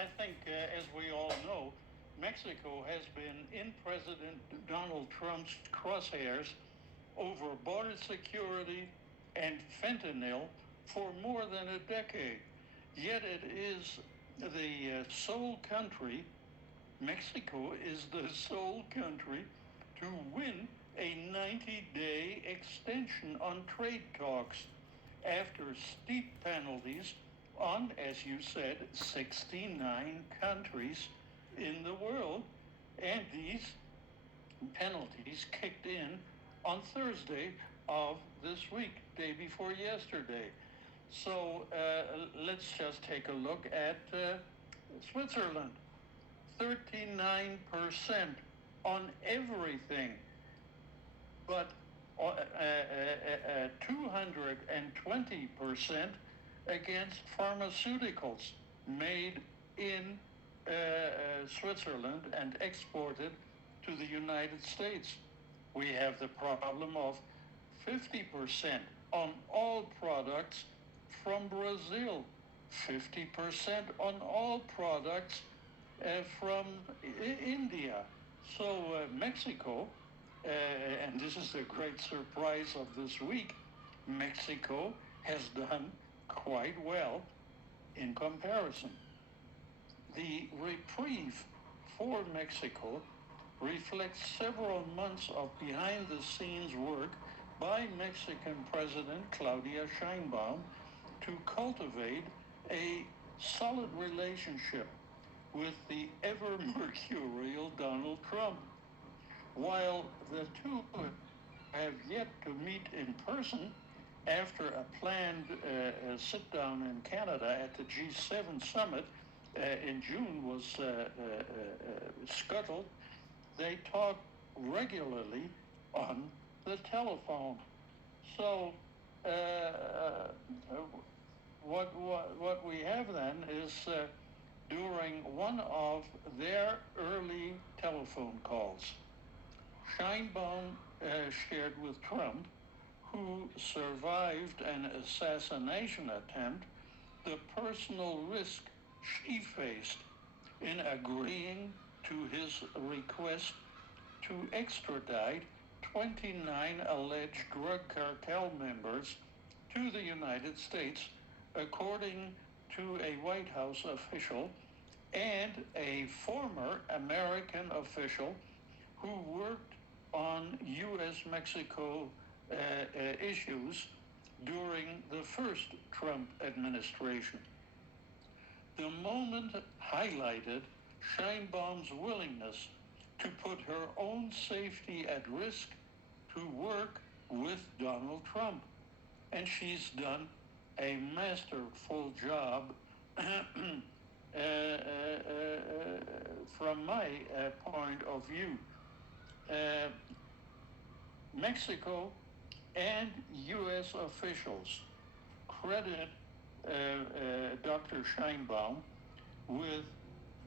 I think, as we all know, Mexico has been in President Donald Trump's crosshairs over border security and fentanyl for more than a decade. Yet it is the sole country, Mexico is the sole country to win a 90-day extension on trade talks after steep penalties on, as you said, 69 countries in the world. And these penalties kicked in on Thursday of this week, day before yesterday. So let's just take a look at Switzerland. 39% on everything, but 220% against pharmaceuticals made in Switzerland and exported to the United States. We have the problem of 50% on all products from Brazil, 50% on all products from India. So Mexico, and this is the great surprise of this week, Mexico has done quite well in comparison. The reprieve for Mexico reflects several months of behind-the-scenes work by Mexican President Claudia Sheinbaum to cultivate a solid relationship with the ever-mercurial Donald Trump. While the two have yet to meet in person after a planned sit-down in Canada at the G7 summit in June was scuttled, they talk regularly on the telephone. So what we have then is during one of their early telephone calls, Sheinbaum shared with Trump, who survived an assassination attempt, the personal risk she faced in agreeing to his request to extradite 29 alleged drug cartel members to the United States, according to a White House official and a former American official who worked on U.S.-Mexico issues during the first Trump administration. The moment highlighted Sheinbaum's willingness to put her own safety at risk to work with Donald Trump. And she's done a masterful job from my point of view. Mexico and U.S. officials credit Dr. Sheinbaum with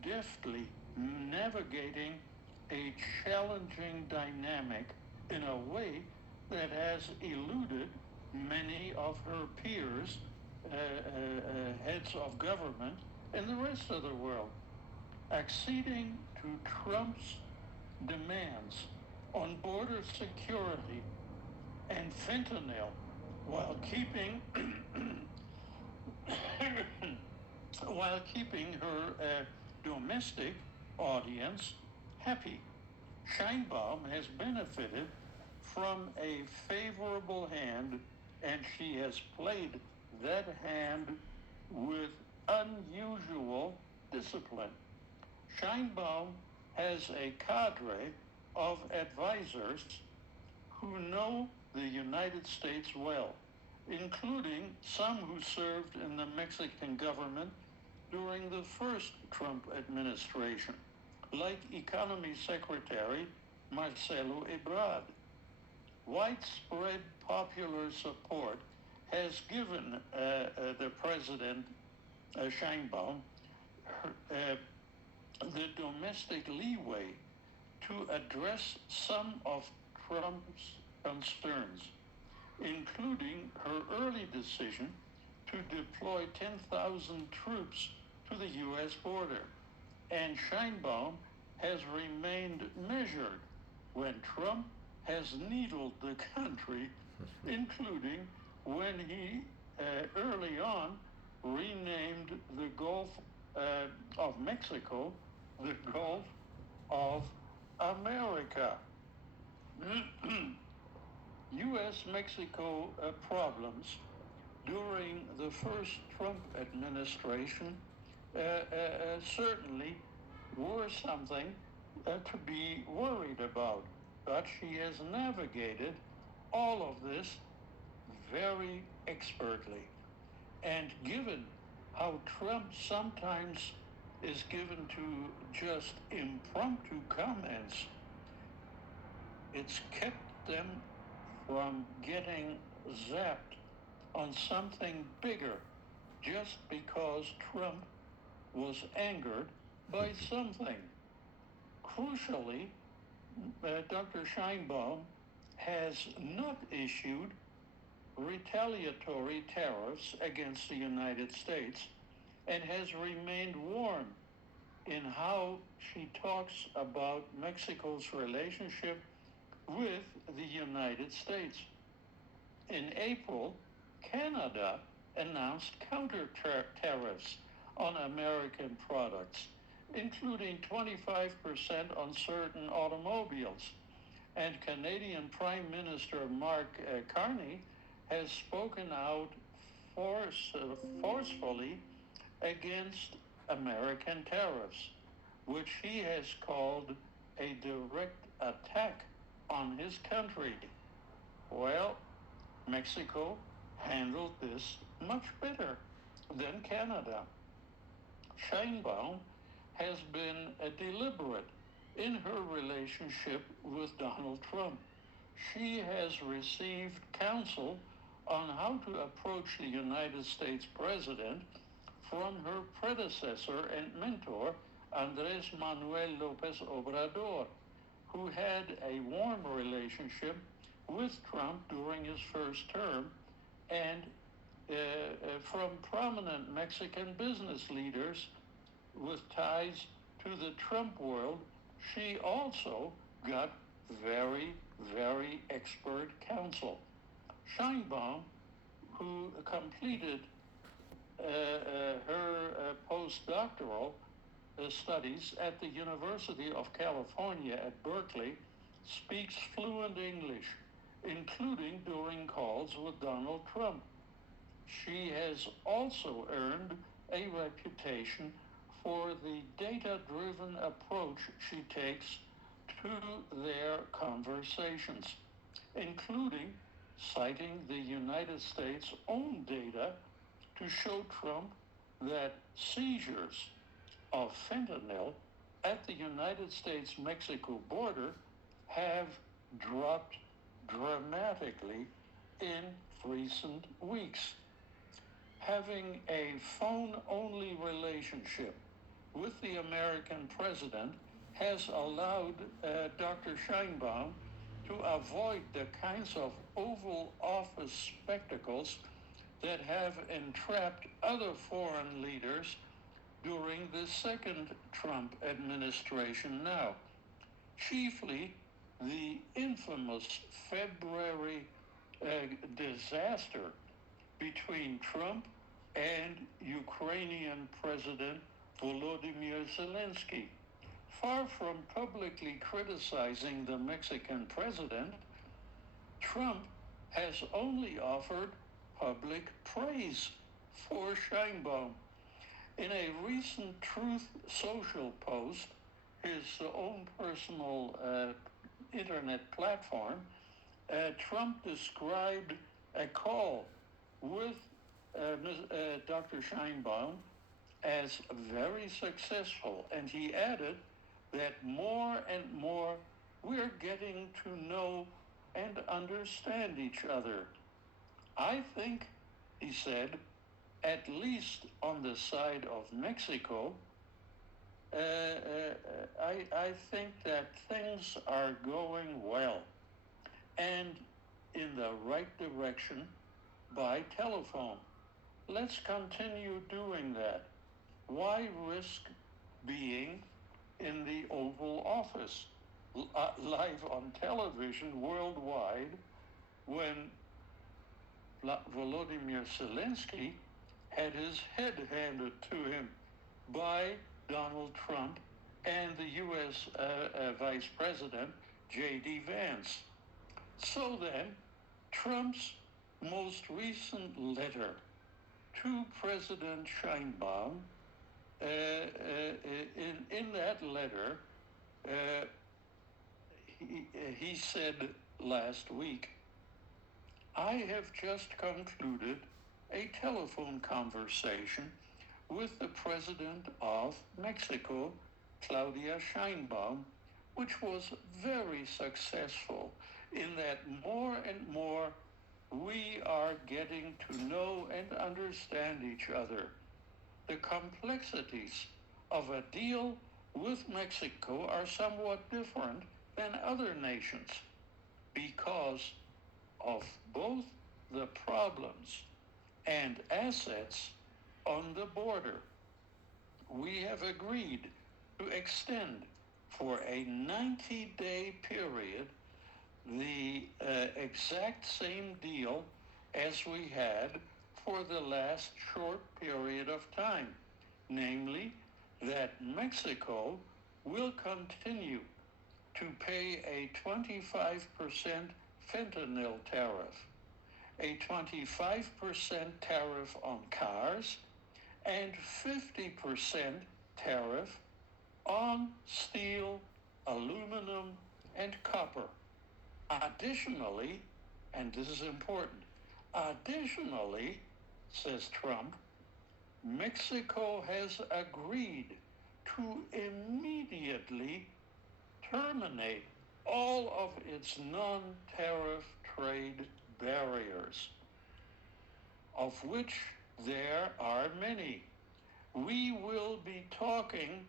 deftly navigating a challenging dynamic in a way that has eluded many of her peers, heads of government in the rest of the world, acceding to Trump's demands on border security and fentanyl while keeping her domestic audience happy. Sheinbaum has benefited from a favorable hand, and she has played that hand with unusual discipline. Sheinbaum has a cadre of advisors who know the United States well, including some who served in the Mexican government during the first Trump administration, like Economy Secretary Marcelo Ebrard. Widespread popular support has given the President Sheinbaum the domestic leeway to address some of Trump's concerns, including her early decision to deploy 10,000 troops to to the U.S. border. And Sheinbaum has remained measured when Trump has needled the country, including when he early on renamed the Gulf of Mexico the Gulf of America. U.S.-Mexico problems during the first Trump administration certainly were something to be worried about. But she has navigated all of this very expertly. And given how Trump sometimes is given to just impromptu comments, it's kept them from getting zapped on something bigger just because Trump was angered by something. Crucially, Dr. Sheinbaum has not issued retaliatory tariffs against the United States and has remained warm in how she talks about Mexico's relationship with the United States. In April, Canada announced counter tariffs on American products, including 25% on certain automobiles. And Canadian Prime Minister Mark Carney has spoken out forcefully against American tariffs, which he has called a direct attack on his country. Well, Mexico handled this much better than Canada. Sheinbaum has been deliberate in her relationship with Donald Trump. She has received counsel on how to approach the United States president from her predecessor and mentor, Andrés Manuel López Obrador, who had a warm relationship with Trump during his first term, and from prominent Mexican business leaders with ties to the Trump world, she also got very, very expert counsel. Sheinbaum, who completed her postdoctoral studies at the University of California at Berkeley, speaks fluent English, including during calls with Donald Trump. She has also earned a reputation for the data-driven approach she takes to their conversations, including citing the United States' own data to show Trump that seizures of fentanyl at the United States-Mexico border have dropped dramatically in recent weeks. Having a phone-only relationship with the American president has allowed Dr. Sheinbaum to avoid the kinds of Oval Office spectacles that have entrapped other foreign leaders during the second Trump administration now. Chiefly, the infamous February disaster between Trump and Ukrainian President Volodymyr Zelensky. Far from publicly criticizing the Mexican president, Trump has only offered public praise for Sheinbaum. In a recent Truth Social post, his own personal internet platform, Trump described a call with Dr. Sheinbaum as very successful, and he added that more and more we're getting to know and understand each other. I think, he said, at least on the side of Mexico, I think that things are going well and in the right direction by telephone. Let's continue doing that. Why why risk being in the Oval Office live on television worldwide when Volodymyr Zelensky had his head handed to him by Donald Trump and the U.S. Vice President, J.D. Vance. So then, Trump's most recent letter to President Sheinbaum, in that letter, he said last week, I have just concluded a telephone conversation with the President of Mexico, Claudia Sheinbaum, which was very successful in that more and more we are getting to know and understand each other. The complexities of a deal with Mexico are somewhat different than other nations because of both the problems and assets on the border. We have agreed to extend for a 90-day period the exact same deal as we had for the last short period of time, namely that Mexico will continue to pay a 25% fentanyl tariff, a 25% tariff on cars, and 50% tariff on steel, aluminum, and copper. Additionally, and this is important, additionally, says Trump, Mexico has agreed to immediately terminate all of its non-tariff trade barriers, of which there are many. We will be talking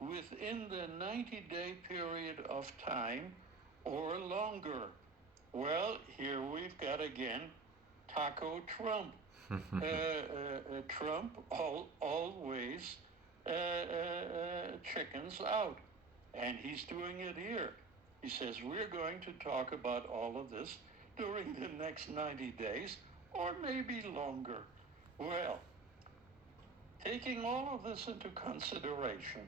within the 90-day period of time or longer. Well, here we've got again Taco Trump. Trump always chickens out, and he's doing it here. He says, we're going to talk about all of this during the next 90 days or maybe longer. Well, taking all of this into consideration,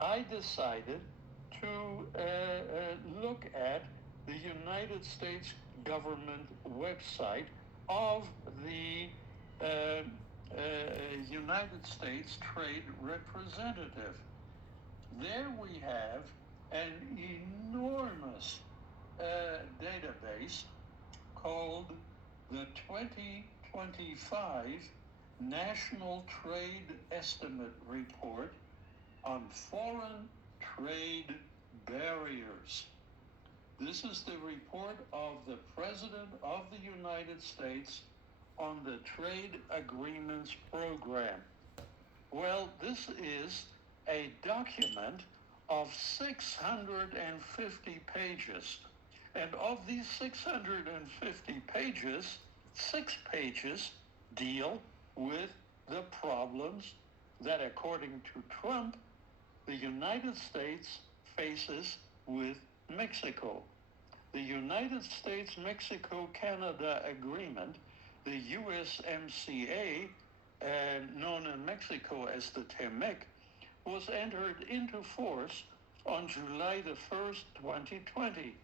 I decided to look at the United States government website of the United States Trade Representative. There we have an enormous database called the 2025 National Trade Estimate Report on Foreign Trade Barriers. This is the report of the President of the United States on the Trade Agreements Program. Well, this is a document of 650 pages. And of these 650 pages, 6 pages deal with the problems that, according to Trump, the United States faces with Mexico. The United States-Mexico-Canada Agreement, the USMCA, known in Mexico as the TEMEC, was entered into force on July the 1st, 2020.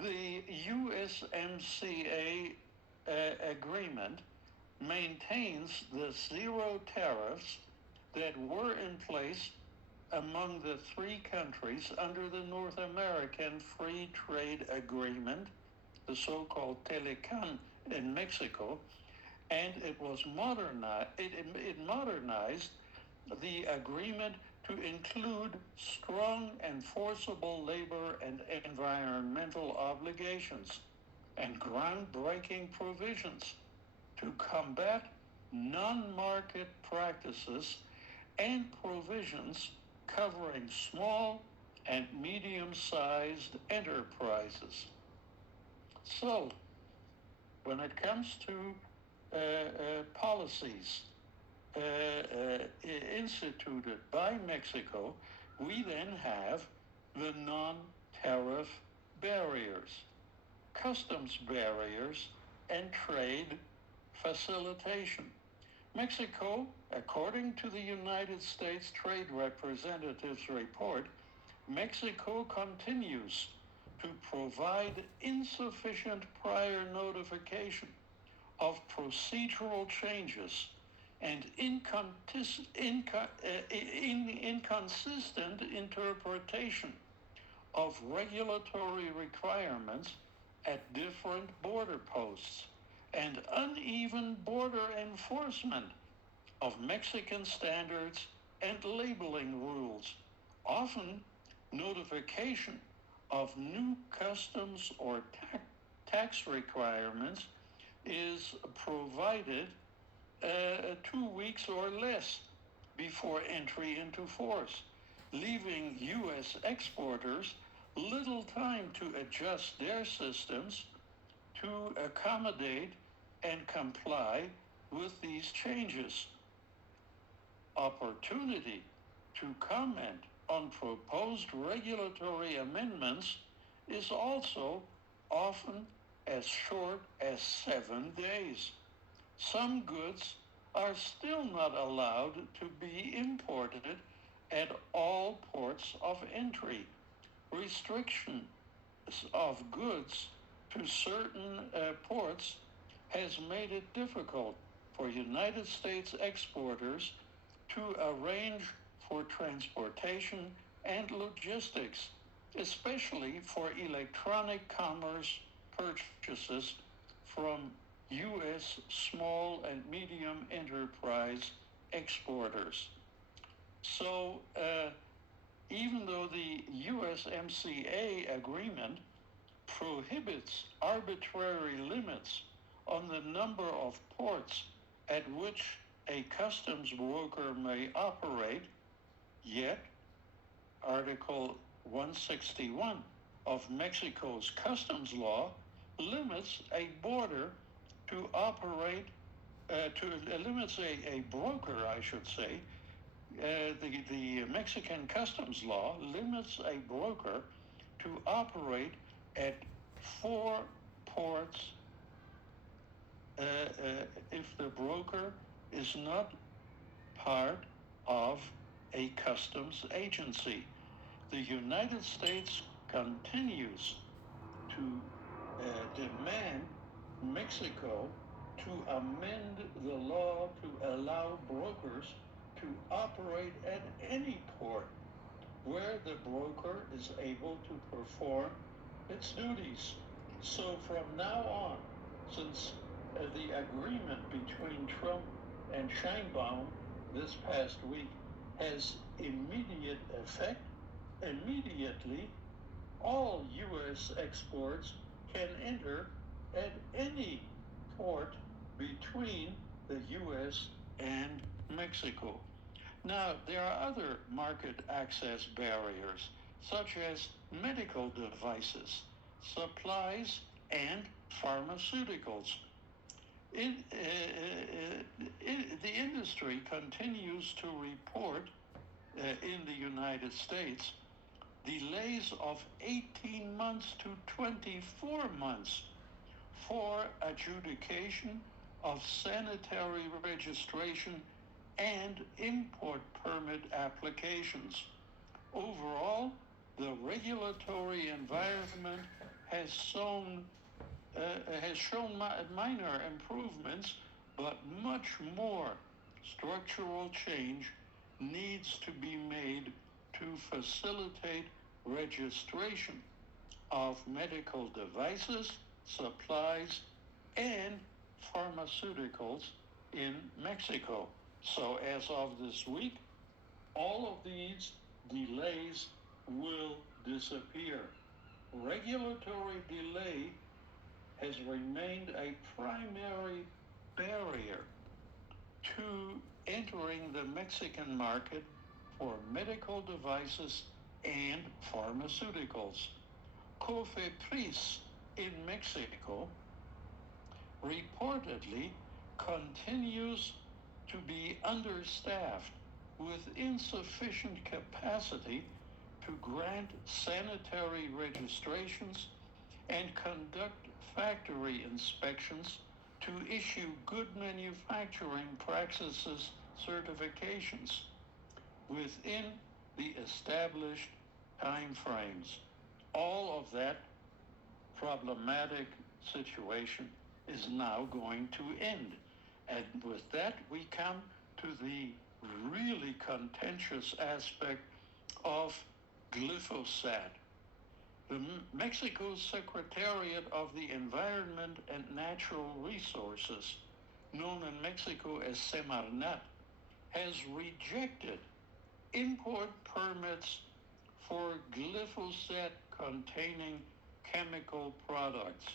The USMCA agreement maintains the zero tariffs that were in place among the 3 countries under the North American Free Trade Agreement, the so-called Telecan in Mexico, and it was modernized. It modernized the agreement to include strong enforceable labor and environmental obligations and groundbreaking provisions to combat non-market practices and provisions covering small and medium-sized enterprises. So, when it comes to policies in instituted by Mexico, we then have the non-tariff barriers, customs barriers, and trade facilitation. Mexico, according to the United States Trade Representative's report, Mexico continues to provide insufficient prior notification of procedural changes and inconsistent interpretation of regulatory requirements at different border posts and uneven border enforcement of Mexican standards and labeling rules. Often, notification of new customs or tax requirements is provided 2 weeks or less before entry into force, leaving U.S. exporters little time to adjust their systems to accommodate and comply with these changes. Opportunity to comment on proposed regulatory amendments is also often as short as 7 days. Some goods are still not allowed to be imported at all ports of entry. Restriction of goods to certain ports has made it difficult for United States exporters to arrange for transportation and logistics, especially for electronic commerce purchases from U.S. small and medium enterprise exporters. So even though the USMCA agreement prohibits arbitrary limits on the number of ports at which a customs broker may operate, yet Article 161 of Mexico's customs law limits a border to operate, limits a broker, I should say. The Mexican customs law limits a broker to operate at 4 ports if the broker is not part of a customs agency. The United States continues to demand Mexico to amend the law to allow brokers to operate at any port where the broker is able to perform its duties. So from now on, since the agreement between Trump and Sheinbaum this past week has immediate effect, immediately all U.S. exports can enter at any port between the U.S. and Mexico. Now, there are other market access barriers, such as medical devices, supplies, and pharmaceuticals. The industry continues to report in the United States delays of 18 months to 24 months for adjudication of sanitary registration and import permit applications. Overall, the regulatory environment has shown minor improvements, but much more structural change needs to be made to facilitate registration of medical devices, supplies, and pharmaceuticals in Mexico. So as of this week, all of these delays will disappear. Regulatory delay has remained a primary barrier to entering the Mexican market for medical devices and pharmaceuticals. COFEPRIS in Mexico reportedly continues to be understaffed with insufficient capacity to grant sanitary registrations and conduct factory inspections, to issue good manufacturing practices certifications within the established time frames. All of that problematic situation is now going to end. And with that, we come to the really contentious aspect of glyphosate. The Mexico Secretariat of the Environment and Natural Resources, known in Mexico as Semarnat, has rejected import permits for glyphosate-containing chemical products.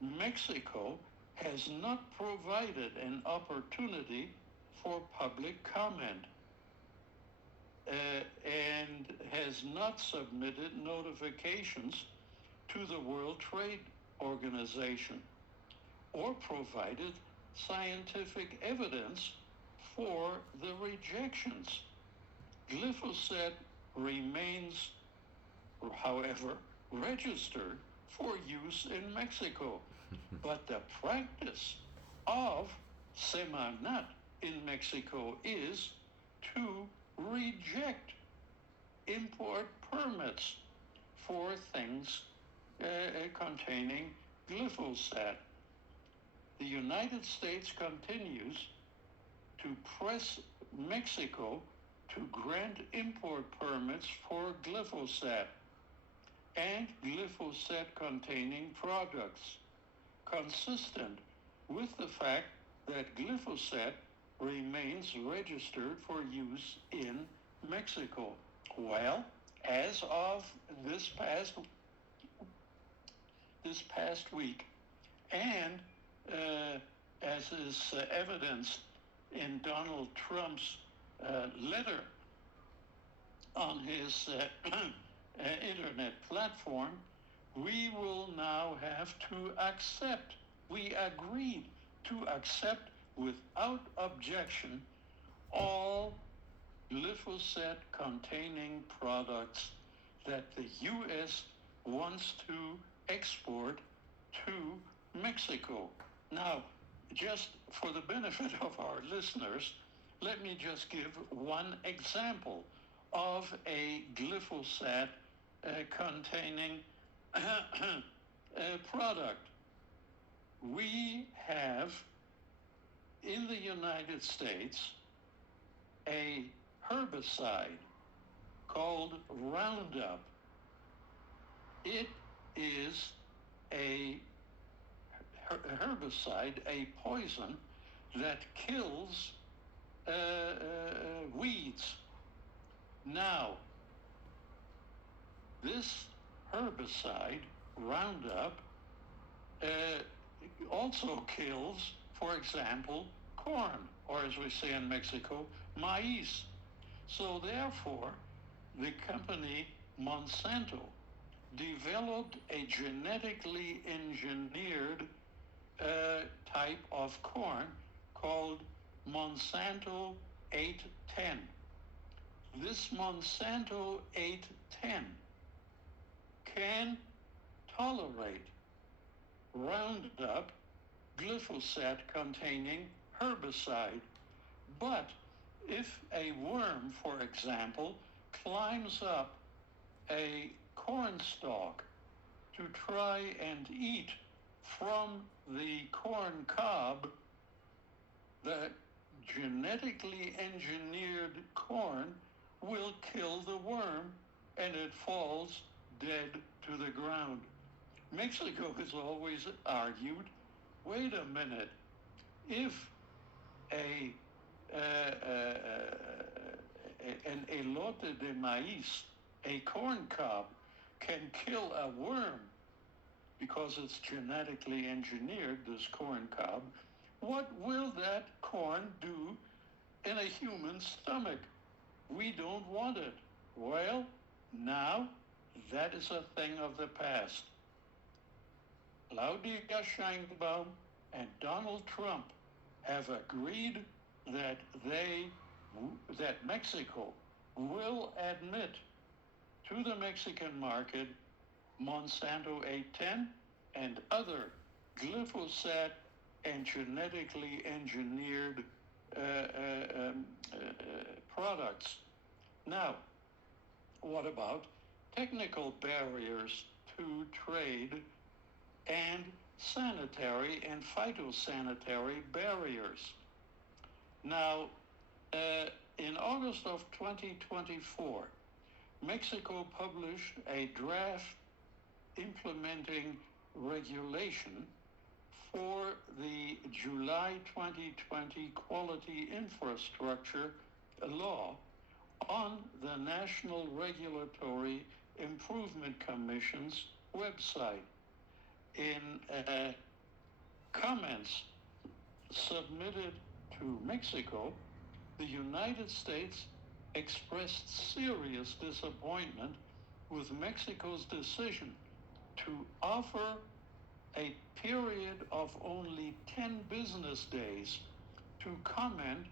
Mexico has not provided an opportunity for public comment and has not submitted notifications to the World Trade Organization or provided scientific evidence for the rejections. Glyphosate remains, however, registered for use in Mexico, but the practice of Semarnat in Mexico is to reject import permits for things containing glyphosate. The United States continues to press Mexico to grant import permits for glyphosate and glyphosate-containing products, consistent with the fact that glyphosate remains registered for use in Mexico. Well, as of this past week, and as is evidenced in Donald Trump's letter on his internet platform, we will now have to accept, we agreed to accept without objection all glyphosate-containing products that the U.S. wants to export to Mexico. Now, just for the benefit of our listeners, let me just give one example of a glyphosate containing product. We have in the United States a herbicide called Roundup. It is a herbicide, a poison that kills weeds. Now, this herbicide, Roundup, also kills, for example, corn, or as we say in Mexico, maíz. So therefore, the company Monsanto developed a genetically engineered type of corn called Monsanto 810. This Monsanto 810 can tolerate Roundup, glyphosate-containing herbicide. But if a worm, for example, climbs up a corn stalk to try and eat from the corn cob, the genetically engineered corn will kill the worm and it falls dead to the ground. Mexico has always argued, wait a minute, if an elote de maíz, a corn cob, can kill a worm because it's genetically engineered, this corn cob, what will that corn do in a human stomach? We don't want it. Well, now that is a thing of the past. Claudia Sheinbaum and Donald Trump have agreed that they that Mexico will admit to the Mexican market Monsanto 810 and other glyphosate and genetically engineered products. Now, what about technical barriers to trade and sanitary and phytosanitary barriers? Now, in August of 2024, Mexico published a draft implementing regulation for the July 2020 Quality Infrastructure Law on the National Regulatory Improvement Commission's website. In comments submitted to Mexico, the United States expressed serious disappointment with Mexico's decision to offer a period of only 10 business days to comment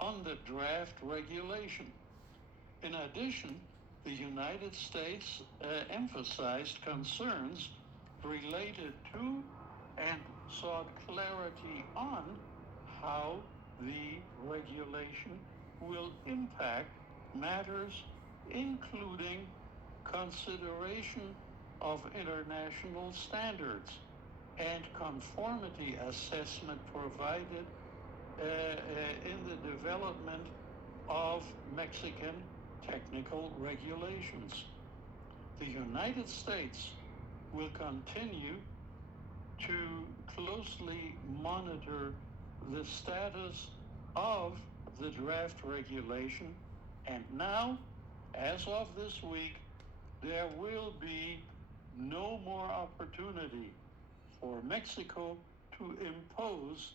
on the draft regulation. In addition, the United States emphasized concerns related to and sought clarity on how the regulation will impact matters including consideration of international standards and conformity assessment provided in the development of Mexican technical regulations. The United States will continue to closely monitor the status of the draft regulation, and now, as of this week, there will be no more opportunity for Mexico to impose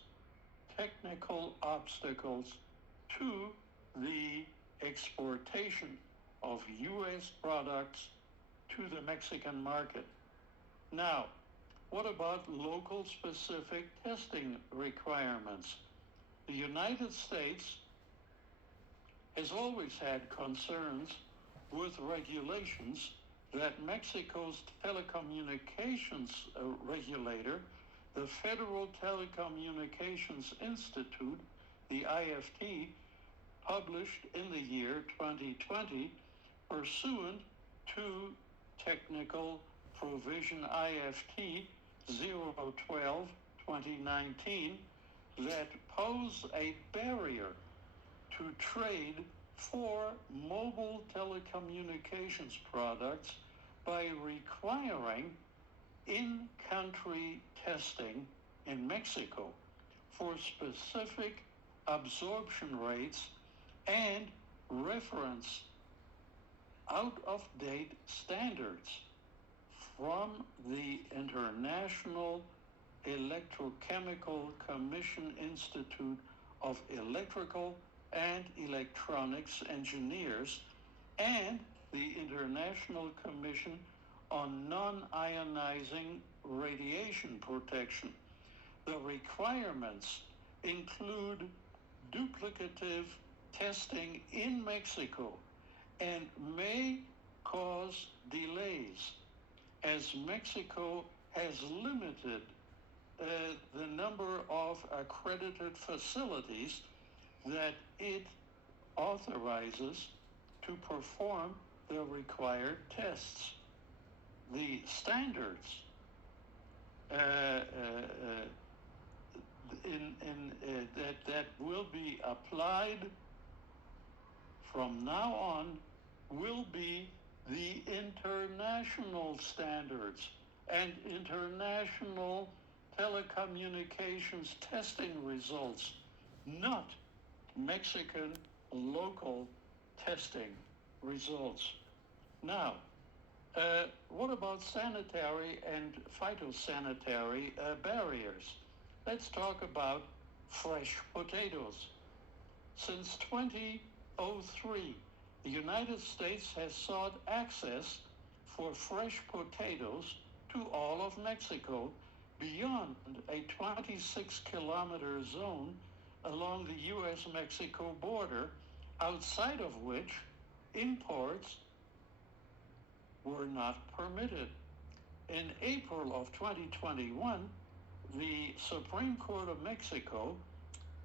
technical obstacles to the exportation of U.S. products to the Mexican market. Now, what about local specific testing requirements? The United States has always had concerns with regulations that Mexico's telecommunications regulator, the Federal Telecommunications Institute, the IFT, published in the year 2020 pursuant to Technical Provision IFT 012-2019 that pose a barrier to trade for mobile telecommunications products by requiring in-country testing in Mexico for specific absorption rates and reference out-of-date standards from the International Electrochemical Commission Institute of Electrical and Electronics Engineers and the International Commission on Non-Ionizing Radiation Protection. The requirements include duplicative testing in Mexico and may cause delays as Mexico has limited the number of accredited facilities that it authorizes to perform the required tests. The standards that will be applied from now on will be the international standards and international telecommunications testing results, not Mexican local testing results. Now, what about sanitary and phytosanitary barriers? Let's talk about fresh potatoes. Since 2003, the United States has sought access for fresh potatoes to all of Mexico beyond a 26-kilometer zone along the U.S.-Mexico border outside of which imports were not permitted. In April of 2021, the Supreme Court of Mexico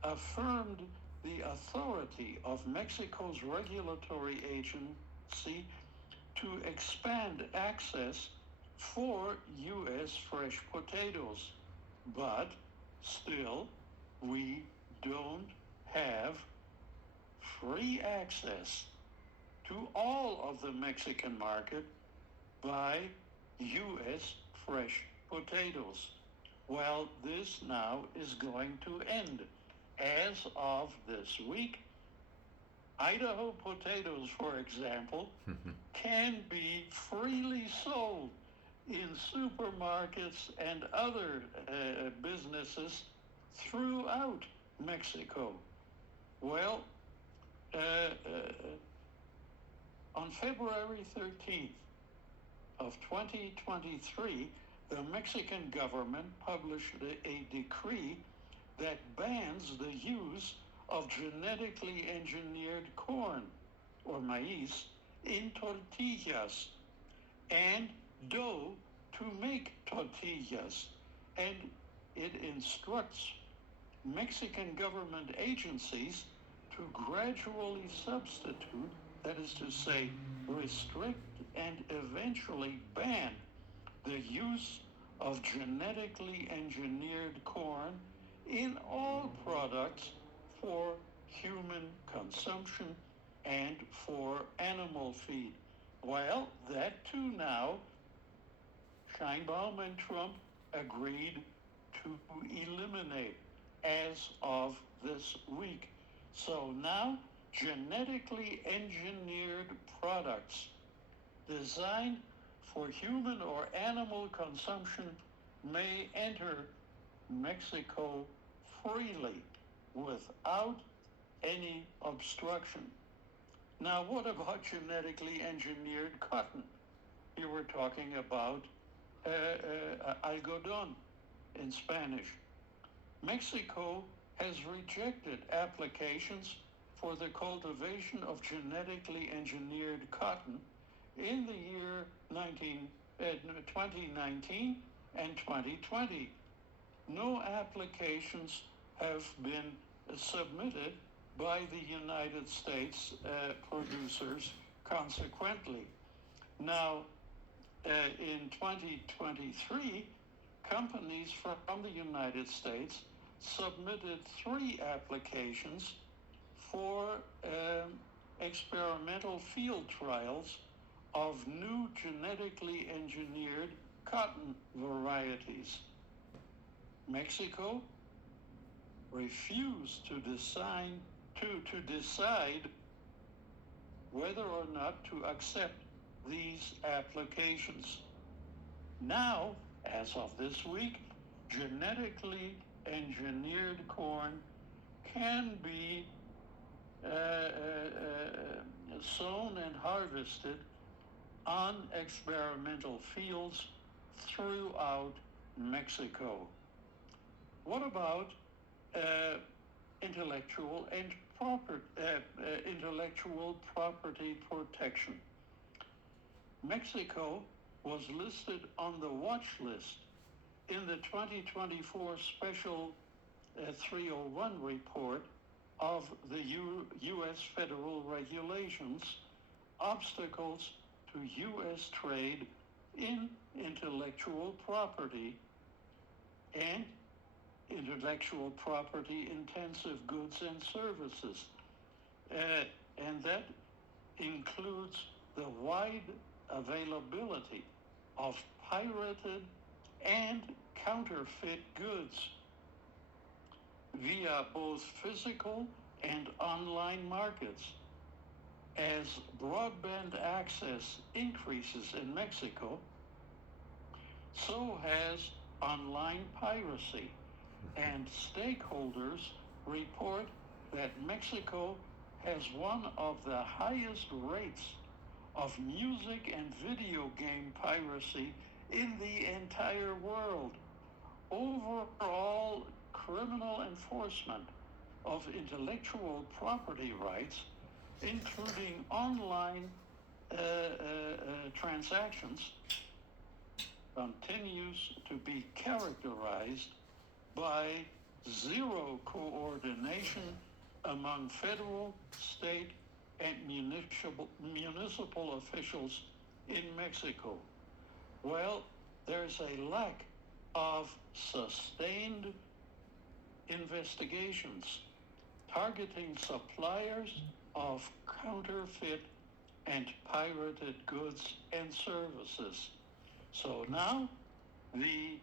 affirmed the authority of Mexico's regulatory agency to expand access for U.S. fresh potatoes. But still, we don't have free access to all of the Mexican market by U.S. fresh potatoes. Well, this now is going to end. As of this week, Idaho potatoes, for example, can be freely sold in supermarkets and other businesses throughout Mexico. Well, on February 13th of 2023, the Mexican government published a decree that bans the use of genetically engineered corn or maize in tortillas and dough to make tortillas, and it instructs Mexican government agencies to gradually substitute, that is to say, restrict and eventually ban the use of genetically engineered corn in all products for human consumption and for animal feed. Well, that too now, Sheinbaum and Trump agreed to eliminate as of this week. So now, genetically engineered products designed for human or animal consumption may enter Mexico freely without any obstruction. Now, what about genetically engineered cotton? You were talking about algodón in Spanish. Mexico has rejected applications for the cultivation of genetically engineered cotton in the year 2019 and 2020. No applications have been submitted by the United States producers consequently. Now, in 2023, companies from the United States submitted 3 applications for experimental field trials of new genetically engineered cotton varieties. Mexico refused to decide whether or not to accept these applications. Now, as of this week, genetically engineered corn can be sown and harvested on experimental fields throughout Mexico. What about intellectual property protection? Mexico was listed on the watch list in the 2024 Special 301 report of the U.S. federal regulations, obstacles to U.S. trade in intellectual property and intellectual property intensive goods and services. And that includes the wide availability of pirated and counterfeit goods via both physical and online markets. As broadband access increases in Mexico, so has online piracy, and stakeholders report that Mexico has one of the highest rates of music and video game piracy in the entire world. Overall criminal enforcement of intellectual property rights including online transactions, continues to be characterized by zero coordination among federal, state, and municipal officials in Mexico. Well, there's a lack of sustained investigations targeting suppliers of counterfeit and pirated goods and services. So now the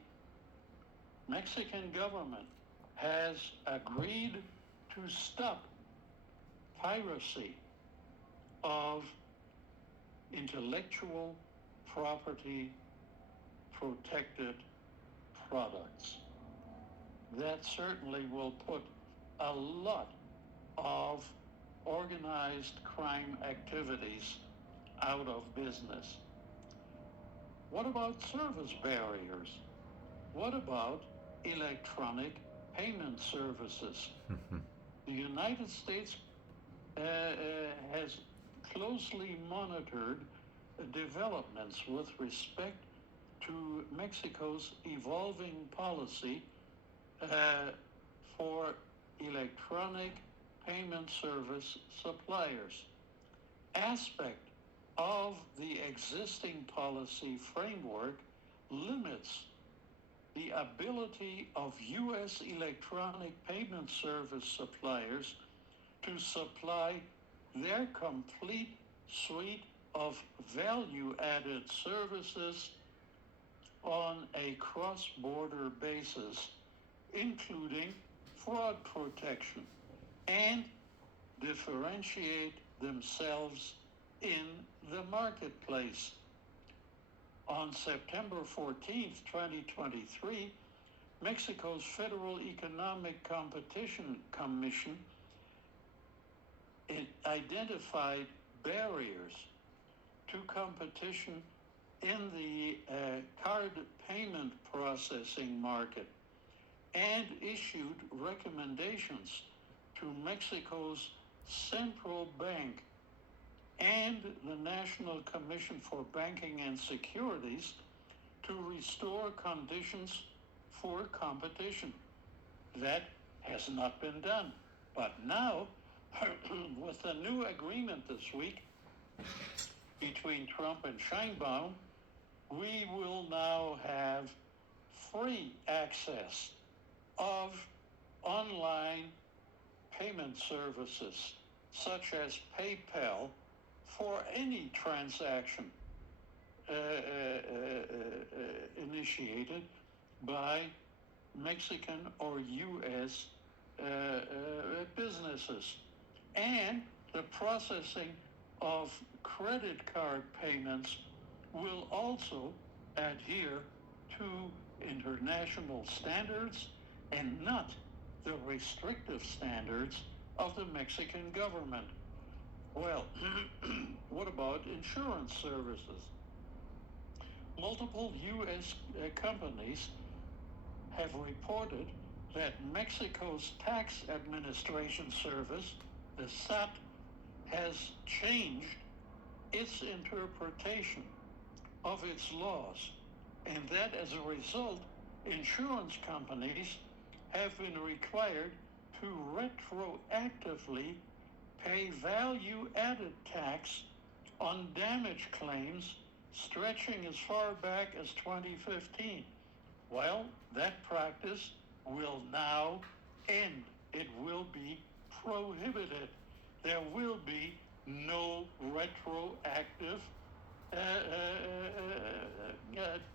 Mexican government has agreed to stop piracy of intellectual property protected products. That certainly will put a lot of organized crime activities out of business. What about service barriers? What about electronic payment services? The United States has closely monitored developments with respect to Mexico's evolving policy for electronic payment service suppliers. Aspect of the existing policy framework limits the ability of U.S. electronic payment service suppliers to supply their complete suite of value-added services on a cross-border basis, including fraud protection, and differentiate themselves in the marketplace. On September 14th, 2023, Mexico's Federal Economic Competition Commission identified barriers to competition in the card payment processing market and issued recommendations to Mexico's central bank and the National Commission for Banking and Securities to restore conditions for competition. That has not been done. But now, with the new agreement this week between Trump and Sheinbaum, we will now have free access of online payment services such as PayPal for any transaction initiated by Mexican or U.S. Businesses. And the processing of credit card payments will also adhere to international standards and not the restrictive standards of the Mexican government. Well, what about insurance services? Multiple U.S. companies have reported that Mexico's tax administration service, the SAT, has changed its interpretation of its laws, and that as a result, insurance companies have been required to retroactively pay value-added tax on damage claims stretching as far back as 2015. Well, that practice will now end. It will be prohibited. There will be no retroactive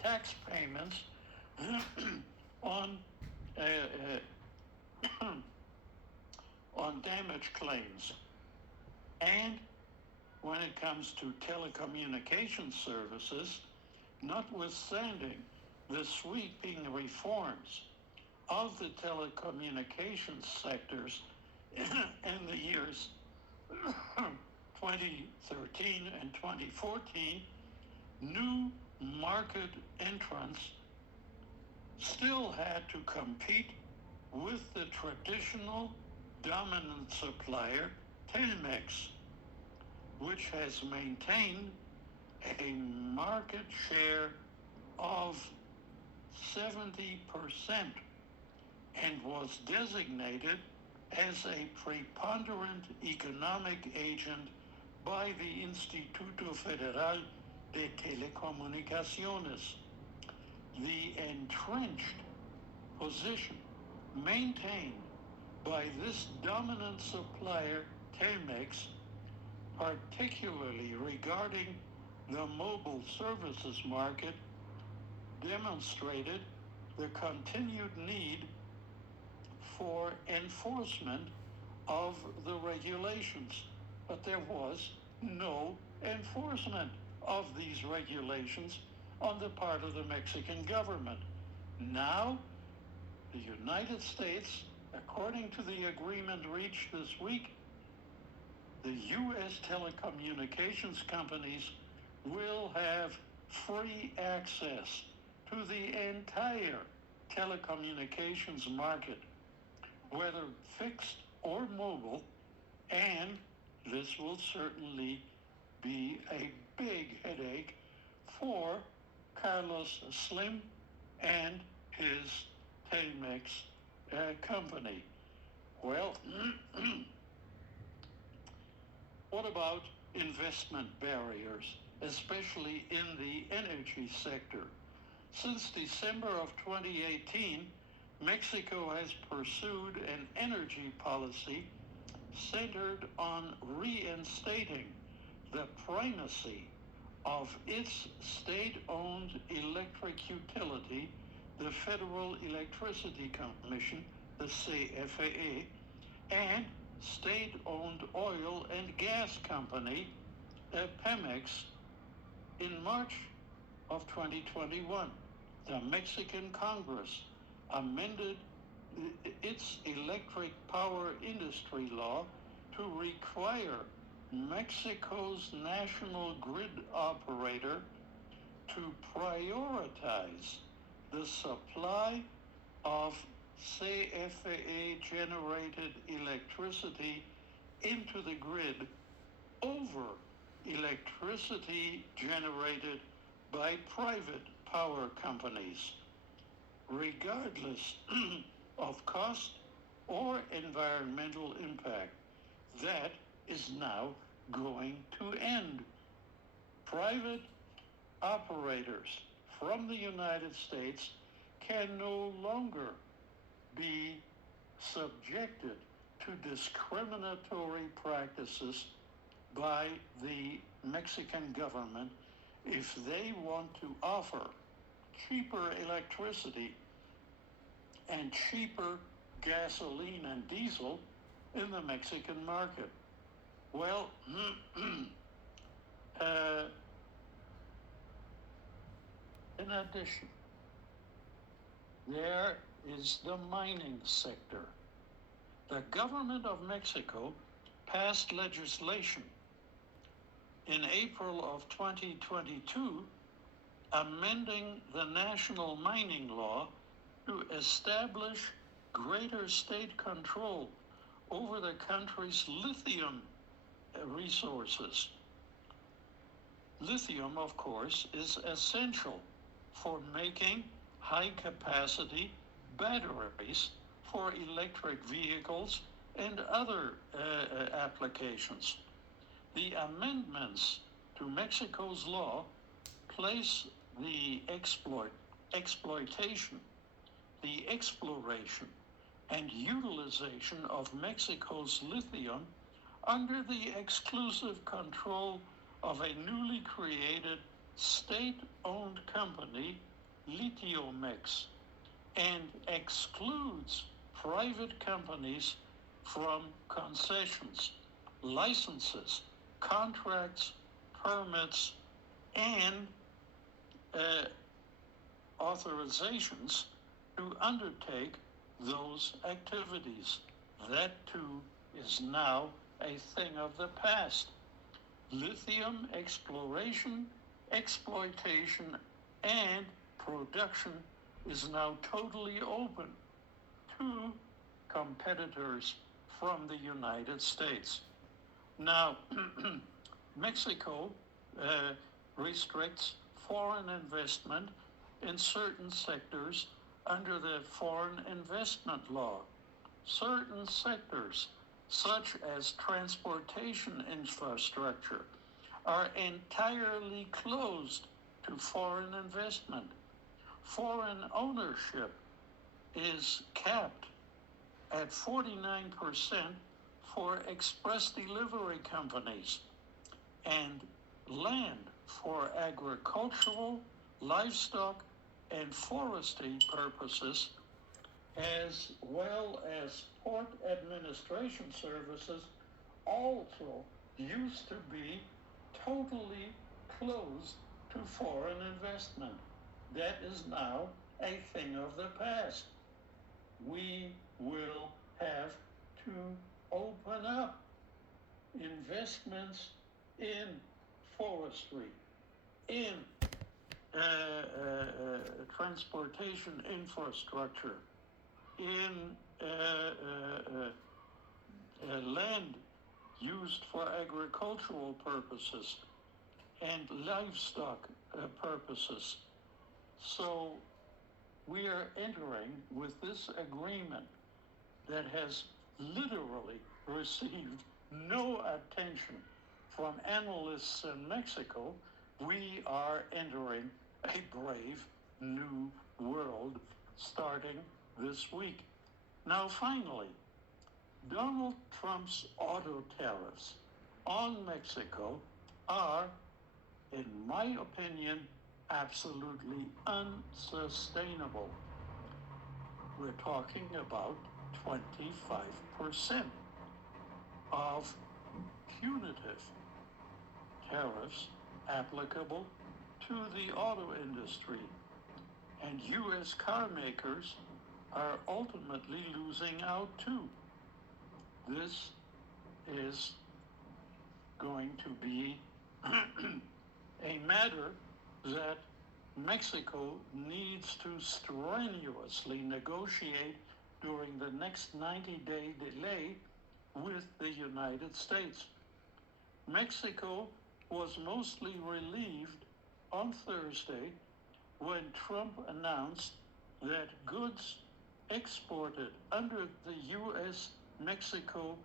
tax payments on on damage claims. And when it comes to telecommunications services, notwithstanding the sweeping reforms of the telecommunications sectors in the years 2013 and 2014, new market entrants still had to compete with the traditional dominant supplier, Telmex. which has maintained a market share of 70% and was designated as a preponderant economic agent by the Instituto Federal de Telecomunicaciones. The entrenched position maintained by this dominant supplier, Telmex, particularly regarding the mobile services market, demonstrated the continued need for enforcement of the regulations. But there was no enforcement of these regulations on the part of the Mexican government. Now, the United States, according to the agreement reached this week, the U.S. telecommunications companies will have free access to the entire telecommunications market, whether fixed or mobile, and this will certainly be a big headache for Carlos Slim and his Telmex company. Well, what about investment barriers, especially in the energy sector? Since December of 2018, Mexico has pursued an energy policy centered on reinstating the primacy of its state-owned electric utility, the Federal Electricity Commission, the CFE, and state-owned oil and gas company, Pemex. In March of 2021, the Mexican Congress amended its electric power industry law to require Mexico's national grid operator to prioritize the supply of CFE-generated electricity into the grid over electricity generated by private power companies, regardless of cost or environmental impact. That is now going to end. Private operators from the United States can no longer be subjected to discriminatory practices by the Mexican government if they want to offer cheaper electricity and cheaper gasoline and diesel in the Mexican market. Well, in addition, there is the mining sector. The government of Mexico passed legislation in April of 2022 amending the national mining law to establish greater state control over the country's lithium resources. Lithium, of course, is essential for making high-capacity batteries for electric vehicles and other applications. The amendments to Mexico's law place the exploitation, the exploration, and utilization of Mexico's lithium under the exclusive control of a newly created state-owned company, Litiomex, and excludes private companies from concessions, licenses, contracts, permits, and authorizations to undertake those activities. That too is now a thing of the past. Lithium exploration, exploitation, and production is now totally open to competitors from the United States. Now, Mexico restricts foreign investment in certain sectors under the foreign investment law. Certain sectors, such as transportation infrastructure, are entirely closed to foreign investment. Foreign ownership is capped at 49% for express delivery companies, and land for agricultural, livestock, and forestry purposes, as well as port administration services, also used to be totally closed to foreign investment. That is now a thing of the past. We will have to open up investments in forestry, in transportation infrastructure, in land used for agricultural purposes and livestock purposes. So we are entering with this agreement that has literally received no attention from analysts in Mexico. We are entering a brave new world starting this week. Now, finally, Donald Trump's auto tariffs on Mexico are, in my opinion, absolutely unsustainable. We're talking about 25% of punitive tariffs applicable to the auto industry, and U.S. car makers are ultimately losing out too. This is going to be a matter that Mexico needs to strenuously negotiate during the next 90-day delay with the United States. Mexico was mostly relieved on Thursday when Trump announced that goods exported under the U.S., Mexico,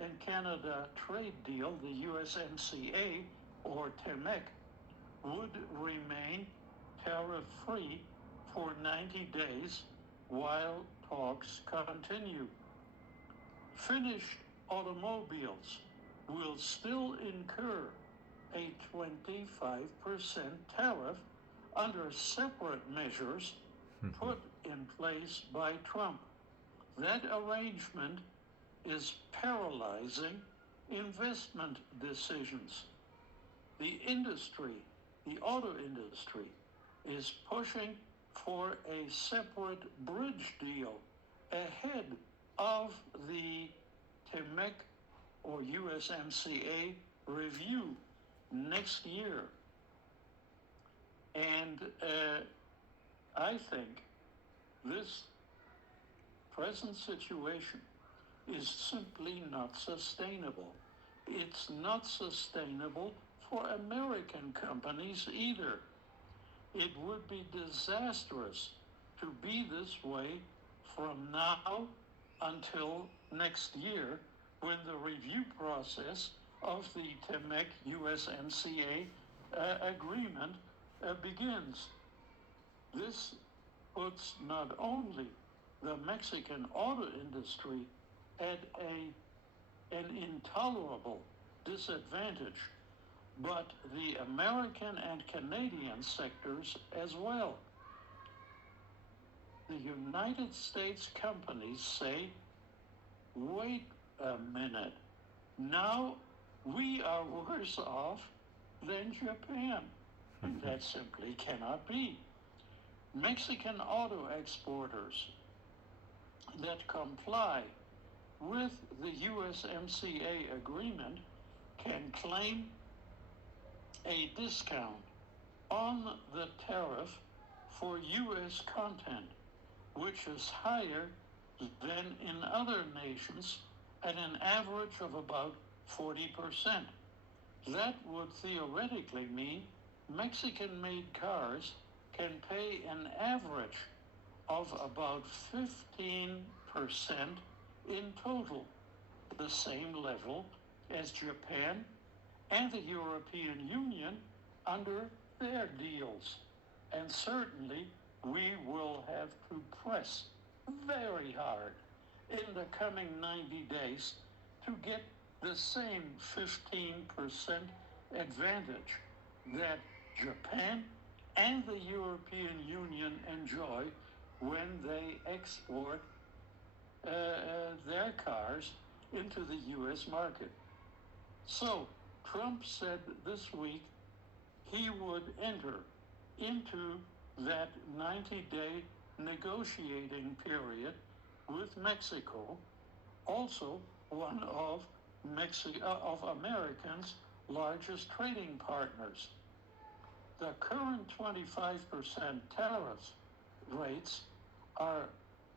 and Canada trade deal, the USMCA or TEMEC, would remain tariff-free for 90 days while talks continue. Finished automobiles will still incur a 25% tariff under separate measures put in place by Trump. That arrangement is paralyzing investment decisions. The industry, the auto industry, is pushing for a separate bridge deal ahead of the TEMEC or USMCA review next year. And I think this present situation is simply not sustainable. It's not sustainable for American companies either. It would be disastrous to be this way from now until next year, when the review process of the TEMEC USMCA agreement begins. This puts not only the Mexican auto industry at an intolerable disadvantage, but the American and Canadian sectors as well. The United States companies say, wait a minute, now we are worse off than Japan. And that simply cannot be. Mexican auto exporters that comply with the USMCA agreement can claim a discount on the tariff for U.S. content, which is higher than in other nations at an average of about 40%. That would theoretically mean Mexican-made cars can pay an average of about 15% in total, the same level as Japan and the European Union under their deals. And certainly we will have to press very hard in the coming 90 days to get the same 15% advantage that Japan and the European Union enjoy when they export their cars into the U.S. market. So Trump said this week he would enter into that 90-day negotiating period with Mexico, also one of Americans' largest trading partners. The current 25% tariff rates are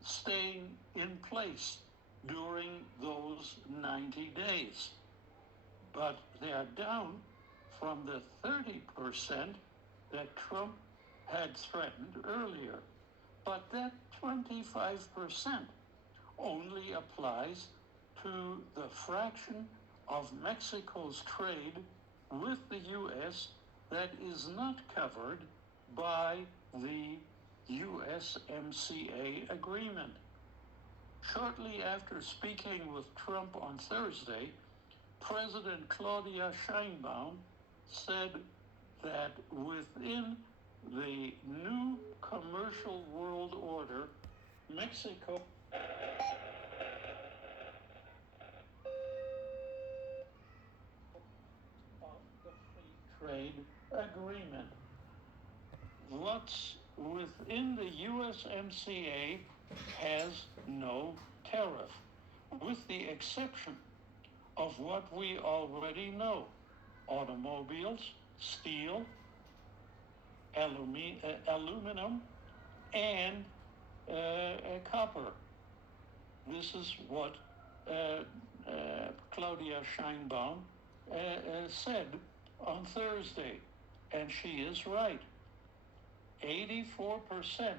staying in place during those 90 days, but they are down from the 30% that Trump had threatened earlier. But that 25% only applies to the fraction of Mexico's trade with the U.S. that is not covered by the USMCA agreement. Shortly after speaking with Trump on Thursday, President Claudia Sheinbaum said that within the new commercial world order, Mexico of the free trade agreement. What's within the USMCA has no tariff, with the exception of what we already know: automobiles, steel, aluminum, and copper. This is what Claudia Sheinbaum said on Thursday, and she is right. 84%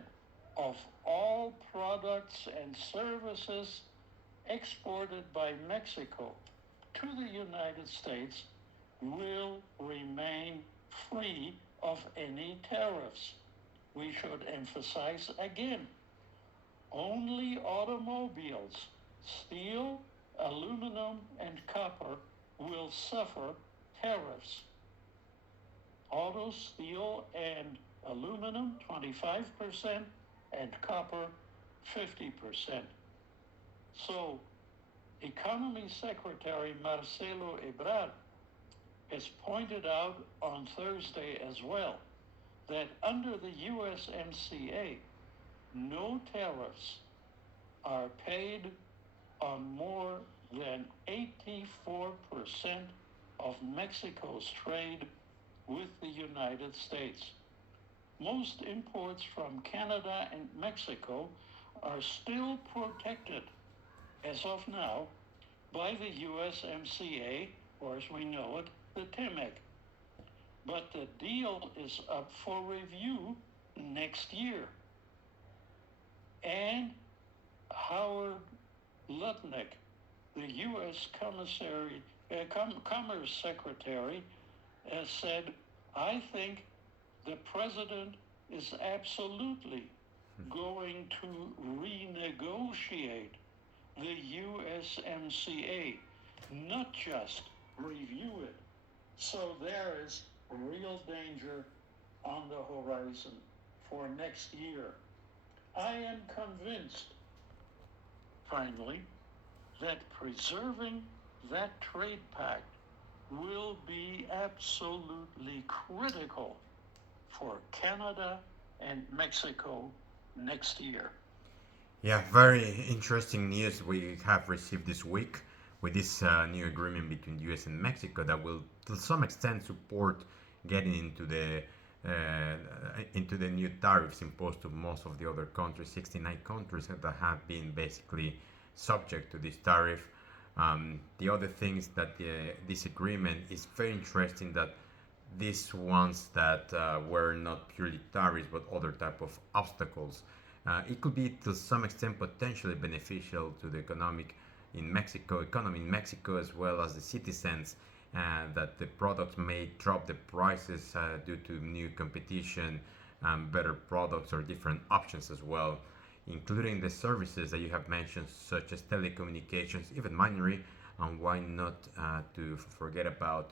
of all products and services exported by Mexico to the United States will remain free of any tariffs. We should emphasize again, only automobiles, steel, aluminum, and copper will suffer tariffs. Auto, steel, and aluminum, 25%, and copper, 50%. So, Economy Secretary Marcelo Ebrard has pointed out on Thursday as well that under the USMCA, no tariffs are paid on more than 84% of Mexico's trade with the United States. Most imports from Canada and Mexico are still protected, as of now, by the USMCA, or as we know it, the TEMEC. But the deal is up for review next year. And Howard Lutnick, the U.S. Commerce Secretary, has said, I think the president is absolutely going to renegotiate the USMCA, not just review it. So there is real danger on the horizon for next year. I am convinced, finally, that preserving that trade pact will be absolutely critical for Canada and Mexico next year. Yeah, very interesting news we have received this week with this new agreement between the US and Mexico that will, to some extent, support getting into the new tariffs imposed to most of the other countries, 69 countries that have been basically subject to this tariff. The other thing is that this agreement is very interesting, that these ones that were not purely tariffs but other type of obstacles. It could be to some extent potentially beneficial to the economy in Mexico, as well as the citizens, that the products may drop the prices due to new competition, better products or different options as well, including the services that you have mentioned, such as telecommunications, even money, and why not to forget about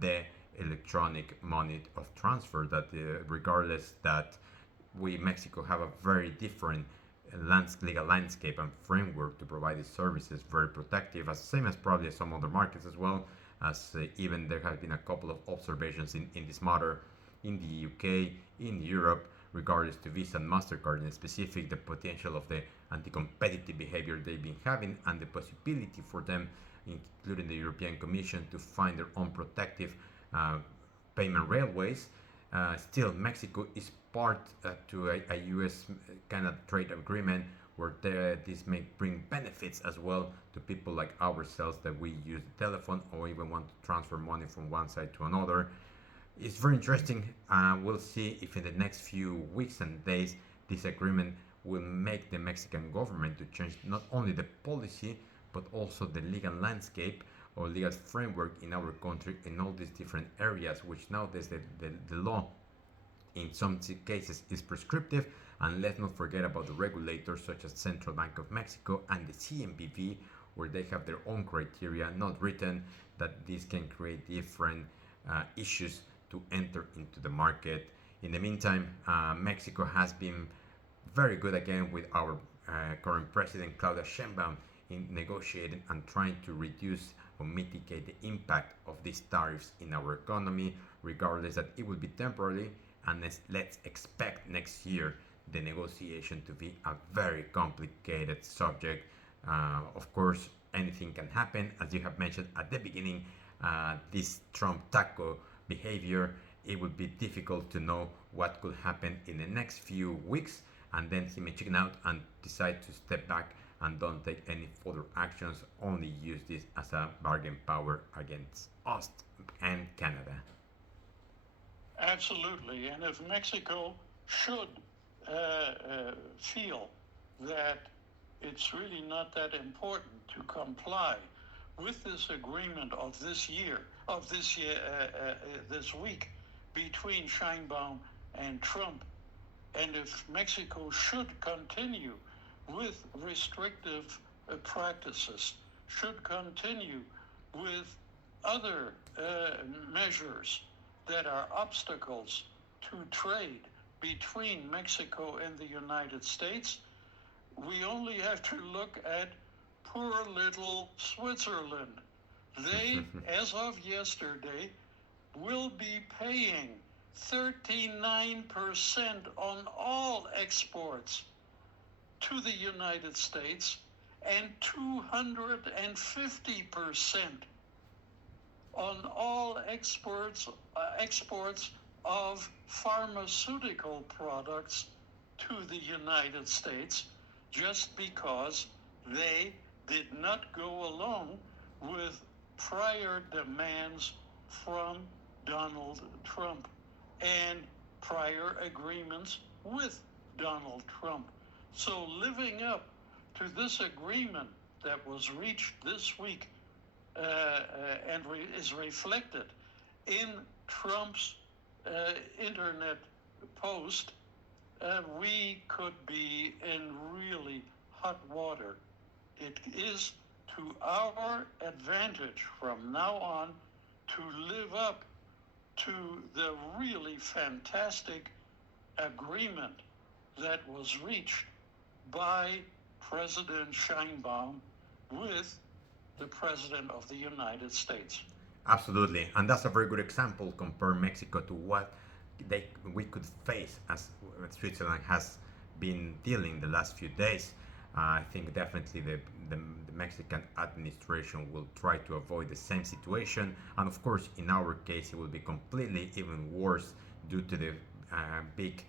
the electronic money of transfer, that regardless that we Mexico have a very different legal landscape and framework to provide these services, very protective, as same as probably some other markets as well, as even there have been a couple of observations in this matter in the UK, in Europe, regardless to Visa and MasterCard in specific, the potential of the anti-competitive behavior they've been having and the possibility for them, including the European Commission, to find their own protective payment railways. Still, Mexico is part to a U.S. kind of trade agreement where this may bring benefits as well to people like ourselves that we use the telephone or even want to transfer money from one side to another. It's very interesting. We'll see if in the next few weeks and days this agreement will make the Mexican government to change not only the policy but also the legal landscape or legal framework in our country in all these different areas, which nowadays the law in some cases is prescriptive. And let's not forget about the regulators such as Central Bank of Mexico and the CNBV, where they have their own criteria not written, that this can create different issues to enter into the market. In the meantime, Mexico has been very good again with our current president Claudia Sheinbaum in negotiating and trying to reduce or mitigate the impact of these tariffs in our economy, regardless that it will be temporary. And let's expect next year the negotiation to be a very complicated subject. Of course, anything can happen. As you have mentioned at the beginning, this Trump taco behavior, it would be difficult to know what could happen in the next few weeks, and then he may chicken out and decide to step back and don't take any further actions, only use this as a bargain power against us and Canada. Absolutely. And if Mexico should feel that it's really not that important to comply with this agreement of this week between Sheinbaum and Trump, and if Mexico should continue with restrictive practices, should continue with other measures that are obstacles to trade between Mexico and the United States, we only have to look at poor little Switzerland. They, as of yesterday, will be paying 39% on all exports to the United States and 250% on all exports of pharmaceutical products to the United States, just because they did not go along with prior demands from Donald Trump and prior agreements with Donald Trump. So living up to this agreement that was reached this week and is reflected in Trump's internet post, we could be in really hot water. It is to our advantage from now on to live up to the really fantastic agreement that was reached by President Sheinbaum with the President of the United States. Absolutely, and that's a very good example. Compare Mexico to what we could face as Switzerland has been dealing the last few days. I think definitely the Mexican administration will try to avoid the same situation, and of course, in our case, it will be completely even worse due to the big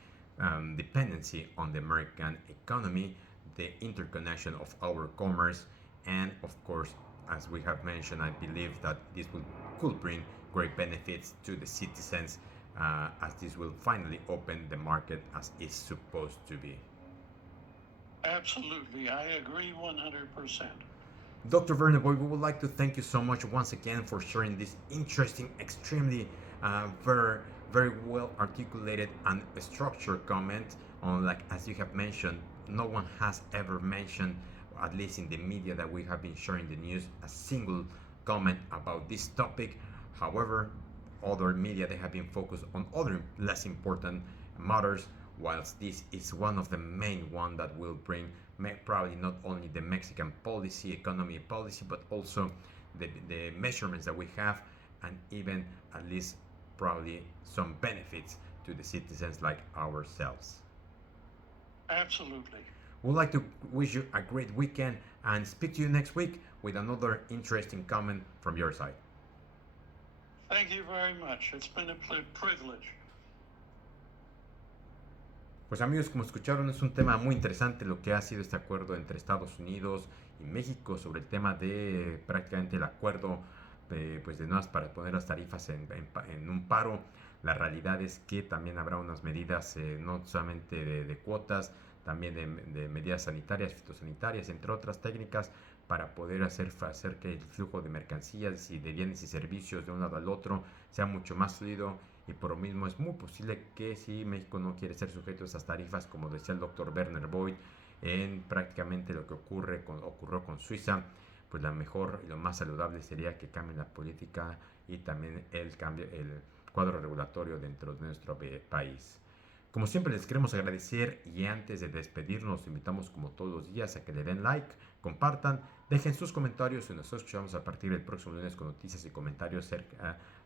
dependency on the American economy, the interconnection of our commerce, and of course, as we have mentioned, I believe that this could bring great benefits to the citizens, as this will finally open the market as it's supposed to be. Absolutely, I agree 100%. Dr. Werner Voigt, we would like to thank you so much once again for sharing this interesting, extremely very well articulated and structured comment on, like, as you have mentioned, no one has ever mentioned, at least in the media that we have been sharing the news, a single comment about this topic. However, other media, they have been focused on other less important matters, whilst this is one of the main one that will bring probably not only the Mexican policy, economy policy, but also the measurements that we have, and even at least probably some benefits to the citizens like ourselves. Absolutely. We'd like to wish you a great weekend and speak to you next week with another interesting comment from your side. Thank you very much. It's been a privilege. Pues amigos, como escucharon, es un tema muy interesante lo que ha sido este acuerdo entre Estados Unidos y México sobre el tema de prácticamente el acuerdo pues de nuevas para poner las tarifas en un paro. La realidad es que también habrá unas medidas no solamente de cuotas, también de medidas sanitarias, fitosanitarias, entre otras técnicas, para poder hacer que el flujo de mercancías y de bienes y servicios de un lado al otro sea mucho más fluido. Y por lo mismo es muy posible que si México no quiere ser sujeto a esas tarifas, como decía el doctor Werner Voigt, en prácticamente lo que ocurrió con Suiza, pues la mejor y lo más saludable sería que cambie la política y también el cuadro regulatorio dentro de nuestro país. Como siempre les queremos agradecer, y antes de despedirnos los invitamos como todos los días a que le den like, compartan, dejen sus comentarios y nos escuchamos a partir del próximo lunes con noticias y comentarios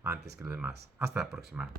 antes que los demás. Hasta la próxima.